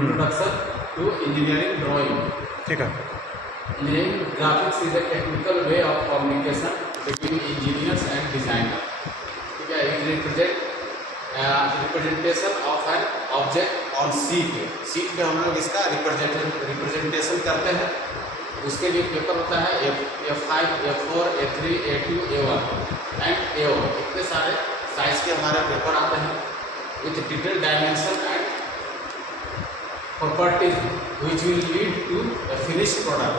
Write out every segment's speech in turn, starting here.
Introduction to engineering drawing. ठीक है। Engineering graphics is a technical way of communication between engineers and designer। ठीक है, it representation of an object on sheet. Sheet पे हम लोग इसका रिप्रेजेंटेशन करते हैं। उसके लिए पेपर होता है A5, A4, A3, A2, A1 and A1। इतने सारे साइज के हमारे पेपर आते हैं with detail dimension and properties which will lead to a finished product.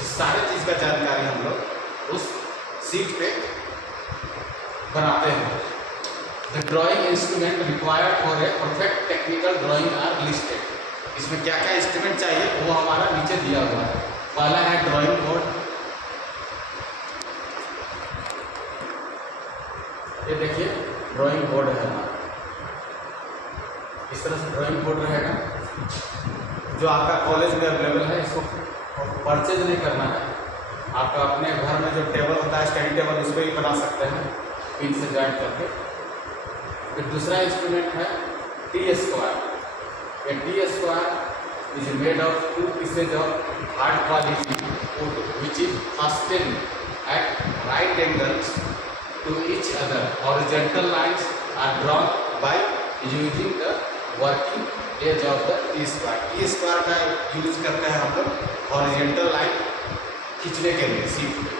जिस सारे चीज़ का जानकारी हम लोग उस शीट पे बनाते हैं। The drawing instrument required for a perfect technical drawing are listed. इसमें क्या क्या इंस्ट्रूमेंट चाहिए वो हमारा नीचे दिया हुआ है। पहला है ड्राइंग बोर्ड। ये देखिए ड्राइंग बोर्ड है हमारा, इस तरह से ड्राइंग बोर्ड रहेगा जो आपका कॉलेज में अवेलेबल है। इसको परचेज नहीं करना है, आपका अपने घर में जो टेबल होता है स्टडी टेबल, उस पर ही बना सकते हैं पिन से ज्वाइन करके। फिर दूसरा इंस्ट्रूमेंट है टी स्क्वायर। ये T square is made of 2 pieces of hard quality wood which is fastened at right angles to each other. Horizontal lines are drawn by using the working edge of the T square. T square का use करते हैं हम लोग horizontal line खींचने के लिए sheet पे।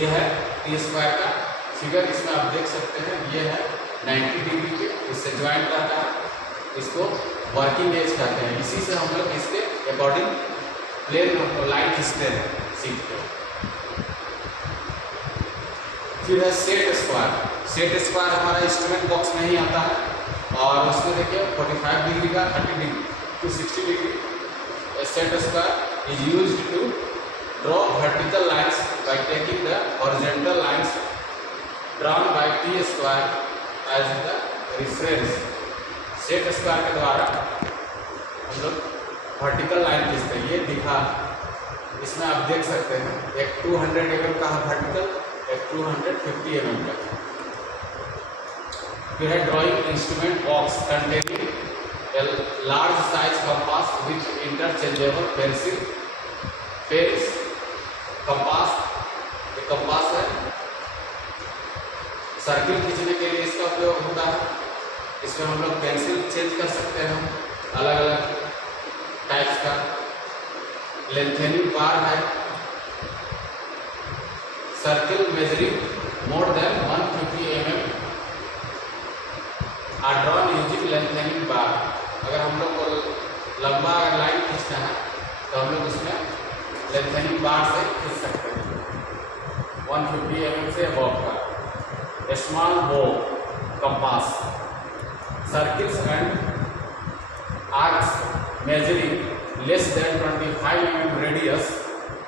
ये है टी स्क्वायर का फिगर। इसमें आप देख सकते हैं ये है 90 डिग्री के, इससे ज्वाइंट रहता है। इसको वर्किंग एज कहते हैं। इसी से हम लोग इसके अकॉर्डिंग प्लेन लाइन खींचते हैं शीट पे। फिर है सेट स्क्वायर। सेट स्क्वायर हमारा इंस्ट्रूमेंट बॉक्स में ही आता है और उसमें देखिए 45 डिग्री का 30 degree to 60 degree. Set square is used to draw vertical lines by taking the horizontal lines drawn by T square as the reference. Set square के द्वारा हम लोग वर्टिकल लाइन खींचते हैं। ये दिखा, इसमें आप देख सकते हैं एक 200 mm का वर्टिकल, एक 250 mm का। फिर है drawing instrument box containing a large size compass with interchangeable pencil pens. Compass, ये कंपास है, सर्किल खींचने के लिए इसका उपयोग होता है। इसमें हम लोग पेंसिल चेंज कर सकते हैं अलग अलग टाइप्स का। लेंथनिंग बार है, circle measuring more than 150 mm are drawn using lengthening bar. अगर हम लोग को लंबा लाइन खींचना है तो हम लोग उसमें लेंथनिंग बार से खींच सकते हैं 150 mm से अबव का। स्मॉल बो compass, circles and arcs measuring less than 25 mm radius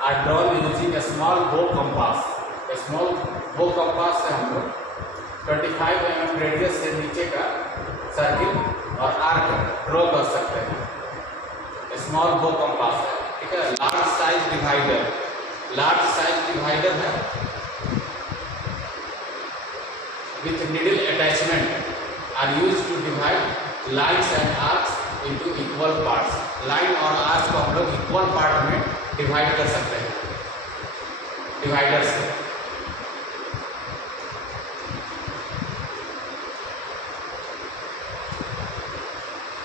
are drawn using a small bow compass। Small बो कंपास से हम लोग 25 mm रेडियस से नीचे का सर्किल और आर्क ड्रॉ कर सकते हैं। स्मॉल बो कंपास है, ठीक है। Large size divider, large size divider है with needle attachment are used to divide lines and arcs into equal parts। Line और आर्क को हम लोग इक्वल पार्ट में डिवाइड कर सकते हैं डिवाइडर से।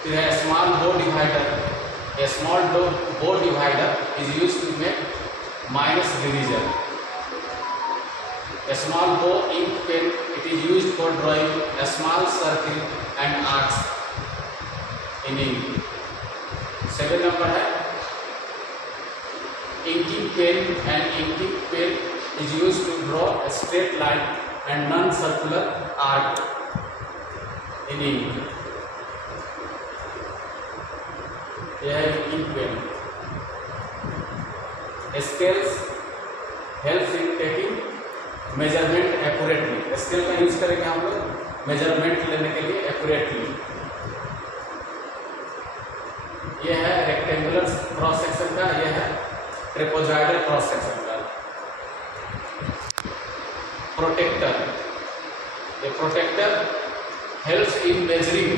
फिर है small bow divider. A small bow divider is used to make minus division. A small bow ink pen, it is used for drawing a small circle and arcs in ink। 7 number है inking pen and inking pen is used to draw a straight line and non-circular arc in ink। यह है ink pen। Scales helps in taking measurement accurately. Scale का use करेंगे हम लोग measurement लेने के लिए एक्यूरेटली। ये है रेक्टेंगुलर क्रॉस सेक्शन का, ये है ट्रेपेजॉइडल क्रॉस सेक्शन का। प्रोटेक्टर, ये protractor helps in measuring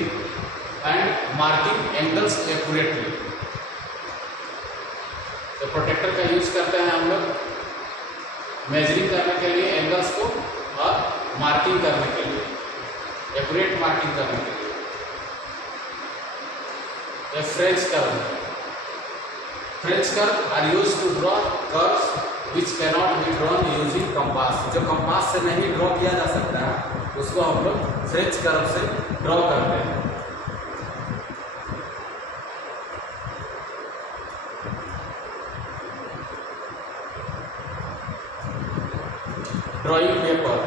and marking angles accurately. तो प्रोटेक्टर का यूज करते हैं हम लोग मेजरिंग करने के लिए एंगल्स को और मार्किंग करने के लिए, एक्यूरेट मार्किंग करने के लिए। ये French curve, French curve are use to draw curves which cannot be drawn using compass. जो कंपास से नहीं ड्रॉ किया जा सकता है उसको हम लोग फ्रेंच कर्व से ड्रॉ करते हैं। ड्राइंग पेपर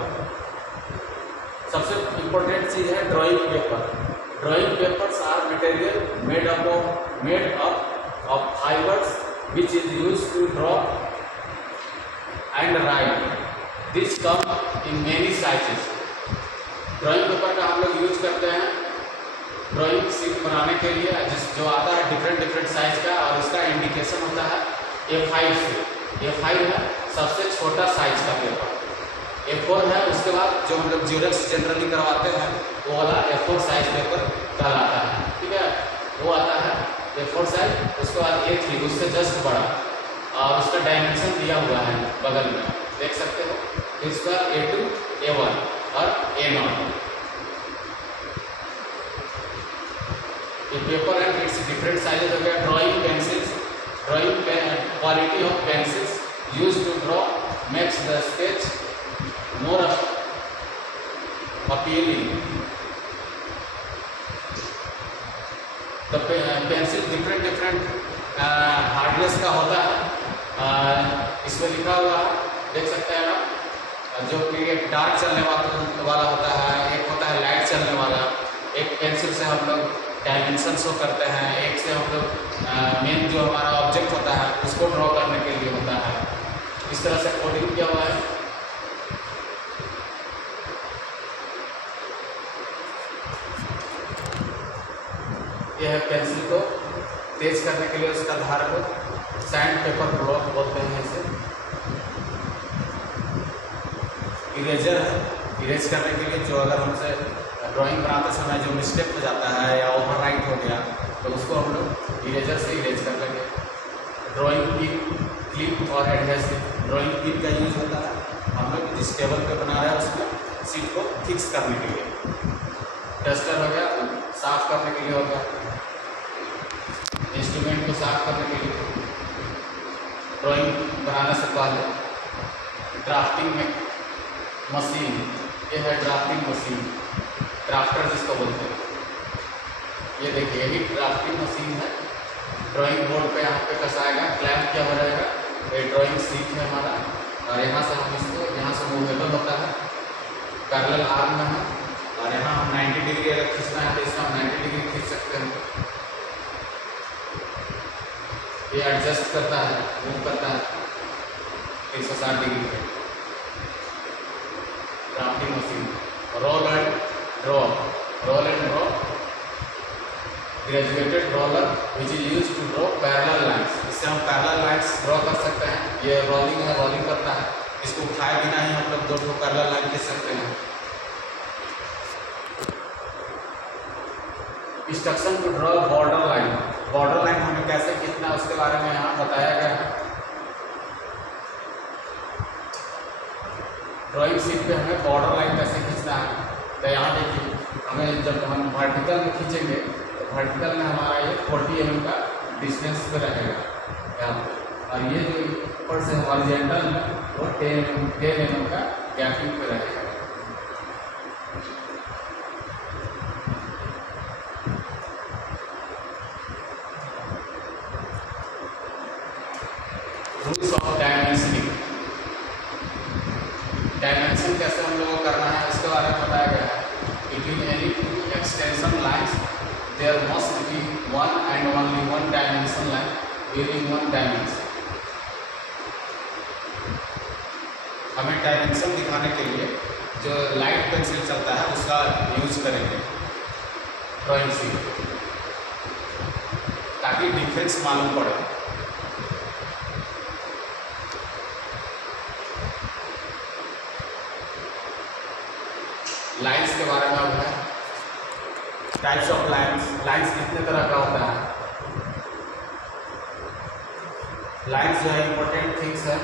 सबसे इम्पोर्टेंट चीज है, drawing paper. Drawing papers are material made up of fibres which is use to draw and write. This come in many sizes. Drawing paper का हम लोग यूज करते हैं ड्राइंग शीट बनाने के लिए, जो आता है डिफरेंट साइज का, और उसका इंडिकेशन होता है A5 से। A5 है सबसे छोटा साइज का पेपर, A4 है उसके बाद जो हम लोग ज्यूरेक्स जनरली करवाते हैं वो वाला A4 साइज पेपर कहलाता है, ठीक है। वो आता है A4 साइज, उसके बाद A3 उससे जस्ट बड़ा, और उसका डायमेंशन दिया हुआ है बगल में, देख सकते हो। इसका A2, A1 और A0। ये paper and its different sizes हो गया। Drawing pencils, drawing quality of pencils use to draw makes the sketch more appealing. The pencil different hardness का होता है। इसमें लिखा हुआ है, देख सकते हैं आप, जो कि एक डार्क चलने वाला होता है, एक होता है लाइट चलने वाला। एक पेंसिल से हम लोग डायमेंशन शो करते हैं, एक से हम लोग मेन जो हमारा ऑब्जेक्ट होता है उसको ड्रॉ करने के लिए होता है। इस तरह से कोडिंग किया हुआ है। यह है पेंसिल को तेज करने के लिए उसका धार को सैंड पेपर ब्लॉक बोलते हैं इसे। इरेजर है, इरेज करने के लिए जो अगर हमसे ड्राइंग बनाते समय जो मिस्टेक हो जाता है या ओवरराइट हो गया तो उसको हम लोग इरेजर से इरेज कर लेंगे। ड्राइंग पिन, क्लिप और एडहेसिव। ड्राइंग पिन का यूज होता है हम लोग जिस टेबल पे बना रहे हैं उसमें सीट को फिक्स करने के लिए। डस्टर हो गया, साफ करने के लिए हो गया, इंस्ट्रूमेंट को साफ करने के लिए। ड्राइंग बनाने से पहले ड्राफ्टिंग में मशीन, ये है ड्राफ्टिंग मशीन, ड्राफ्टर जिसको बोलते हैं। ये देखिए यही ड्राफ्टिंग मशीन है। ड्राइंग बोर्ड पे यहाँ पे कसाएगा, क्लैंप किया हो रहेगा। ये ड्राइंग शीट है हमारा, और यहाँ से हम इसको, यहाँ से मूवेबल होता है, पैरेलल आर्म में है, और यहाँ हम 90 डिग्री अगर खींचना है तो इसका हम 90 डिग्री खींच सकते हैं। ये एडजस्ट करता है, मूव करता है 360 डिग्री पे। Drafting machine. Roll and draw, roll and draw, graduated roller which is use to draw parallel lines. इससे हम पैरेलल लाइन्स ड्रॉ कर सकते हैं। ये रोलिंग है, रोलिंग करता है, इसको उठाए बिना ही हम लोग 2 पैरेलल लाइन खींच सकते हैं। Instruction to draw border line. Border line हमें कैसे खींचना है उसके बारे में यहाँ बताया गया है। ड्राइंग शीट पे हमें बॉर्डर लाइन कैसे खींचना है, तो यहाँ देखिए, हमें जब हम वर्टिकल में खींचेंगे तो वर्टिकल में हमारा ये 40 mm का डिस्टेंस पे रहेगा यहाँ पे, और ये जो ऊपर से हॉरिजॉन्टल में वो 10 mm का गैपिंग पे रहेगा। Rules of dimensioning. डायमेंशन कैसे हम लोगों को करना है उसके बारे में बताया गया है। Between any two extension lines there must be one and only one dimension line during one dimension. हमें डायमेंशन दिखाने के लिए जो लाइट पेंसिल चलता है उसका यूज करेंगे ड्राइंग शीट, ताकि डिफरेंस मालूम पड़े। लाइन्स के बारे में अब है टाइप्स ऑफ लाइन्स। तरह का होता है। लाइन्स जो है इम्पोर्टेंट थिंग्स है।